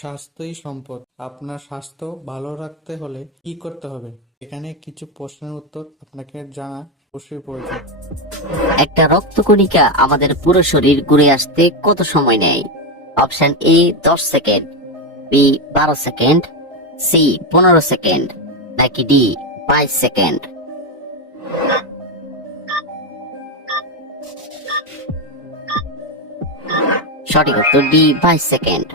স্বাস্থ্যই সম্পদ। আপনার স্বাস্থ্য ভালো রাখতে হলে কি করতে হবে? এখানে কিছু প্রশ্নের উত্তর আপনাকে জানা অবশ্যই প্রয়োজন। একটা রক্তকণিকা আমাদের পুরো শরীর ঘুরে আসতে কত সময় নেয়? Option A 10 second, B 12 second, C 15 second, নাকি ডি 22 সেকেন্ড? সঠিক উত্তর ডি 22 সেকেন্ড।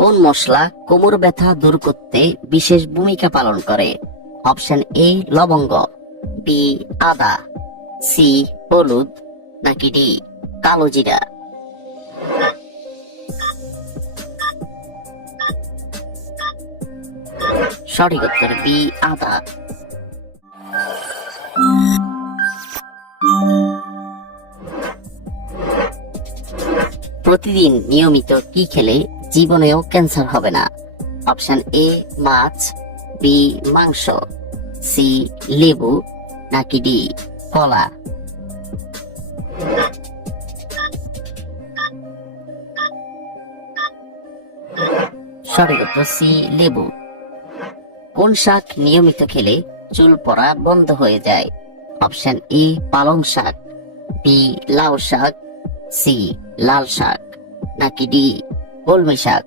কোন মশলা কোমর ব্যথা দূর করতে বিশেষ ভূমিকা পালন করে? অপশন এ লবঙ্গ, বি আদা, সি হলুদ, নাকি ডি কালো জিরা? সঠিক উত্তর বি আদা। প্রতিদিন নিয়মিত কি খেলে জীবনেও ক্যান্সার হবে না? অপশন এ মাছ, বি মাংস, সি লেবু, নাকি ডি কলা? সঠিক উত্তর সি লেবু। কোন শাক নিয়মিত খেলে চুল পড়া বন্ধ হয়ে যায়? অপশন এ পালং শাক, বি লাউ শাক, সি লাল শাক, নাকি ডি কলমি শাক?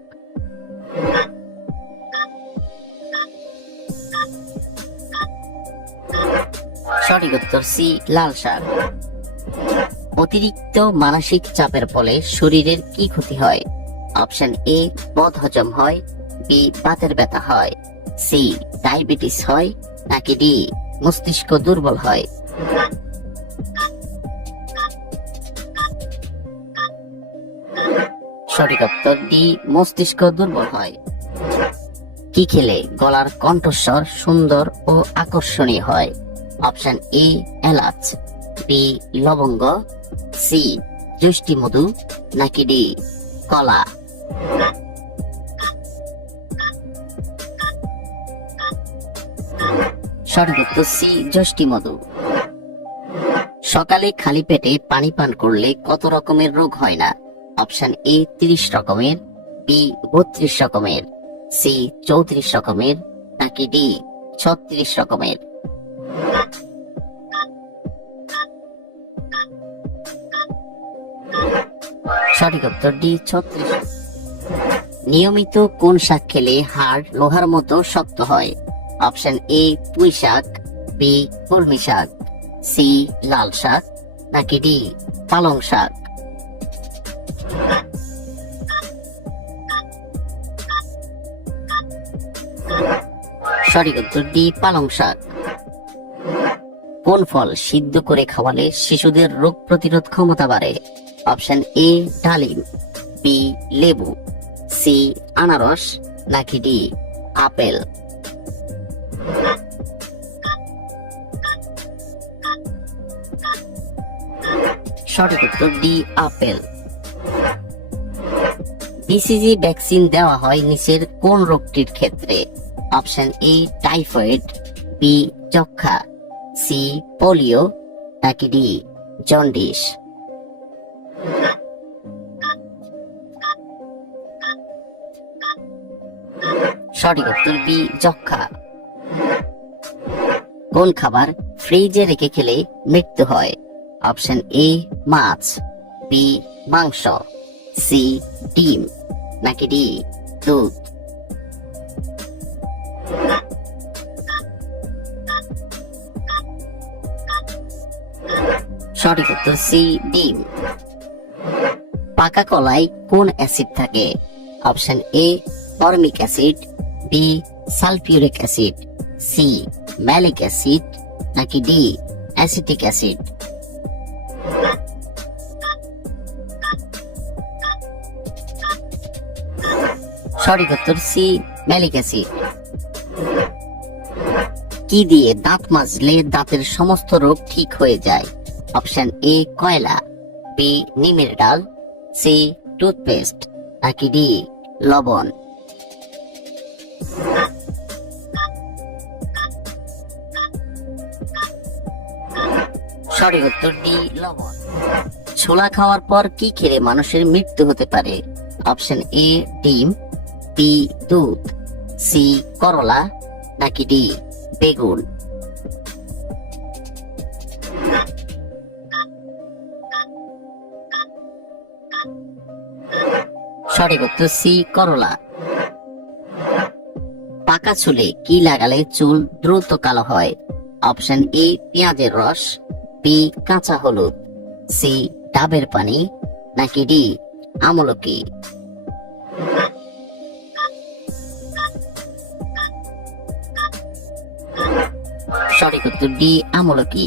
সঠিক উত্তর সি লাল শাক। অতিরিক্ত মানসিক চাপের ফলে শরীরের কি ক্ষতি হয়? অপশন এ বদ হজম হয়, বি বাতের ব্যথা হয়, সি ডায়াবেটিস হয়, নাকি ডি মস্তিষ্ক দুর্বল হয়? সঠিক উত্তর ডি মস্তিষ্ক দুর্বল হয়। কি খেলে গলার কণ্ঠস্বর সুন্দর ও আকর্ষণীয় হয়? অপশন এ এলাচ, বি লবঙ্গ, সি যষ্টি মধু, নাকি ডি কলা? সঠিক উত্তর সি যষ্টি মধু। সকালে খালি পেটে পানি পান করলে কত রকমের রোগ হয় না? অপশন এ 30 রকমের, বি 32 রকমের, সি 34 রকমের, নাকি ডি 36 রকমের? সঠিক উত্তর ডি 36। নিয়মিত কোন শাক খেলে হাড় লোহার মতো শক্ত হয়? অপশন এ পুঁই শাক, বি কলমি শাক, সি লাল শাক, নাকি ডি পালং শাক? সঠিক উত্তর ডি পালং শাক। কোন ফল সিদ্ধ করে খাওয়ালে শিশুদের রোগ প্রতিরোধ ক্ষমতা বাড়ে? অপশন এ ডালিম, বি লেবু, সি আনারস, নাকি ডি আপেল? সঠিক উত্তর ডি আপেল। বিসিজি ভ্যাকসিন দেওয়া হয় নিচের কোন রোগটির ক্ষেত্রে? অপশন এ টাইফয়েড, বি যক্ষা, সি পোলিও, নাকি ডি জন্ডিস? সঠিক উত্তর বি যক্ষা। কোন খাবার ফ্রিজে রেখে খেলে মৃত্যু হয়? অপশন এ মাছ, বি মাংস, সি ডিম, নাকি ডি দুধ? সঠিক উত্তর সি ডিম। পাকা কলায় কোন অ্যাসিড থাকে? Option A formic acid, B sulphuric acid, C malic acid, নাকি ডি অ্যাসিটিক অ্যাসিড? সঠিক উত্তর সি ম্যালিক অ্যাসিড। কি দিয়ে দাঁত মাজলে দাঁতের সমস্ত রোগ ঠিক হয়ে যায়? অপশন এ কয়লা, বি নিমের ডাল, সি টুথপেস্ট, নাকি ডি লবণ? সঠিক উত্তর ডি লবণ। ছোলা খাওয়ার পর কি খেলে মানুষের মৃত্যু হতে পারে? অপশন এ ডিম, বি দুধ, সি করলা, নাকি ডি বেগুন? সঠিক উত্তর সি করলা। পাকা চুলে কি লাগালে চুল দ্রুত কালো হয়? অপশন এ পেঁয়াজের রস, বি কাঁচা হলুদ, সি ডাবের পানি, নাকি ডি আমলকি? সঠিক উত্তর ডি আমলকি।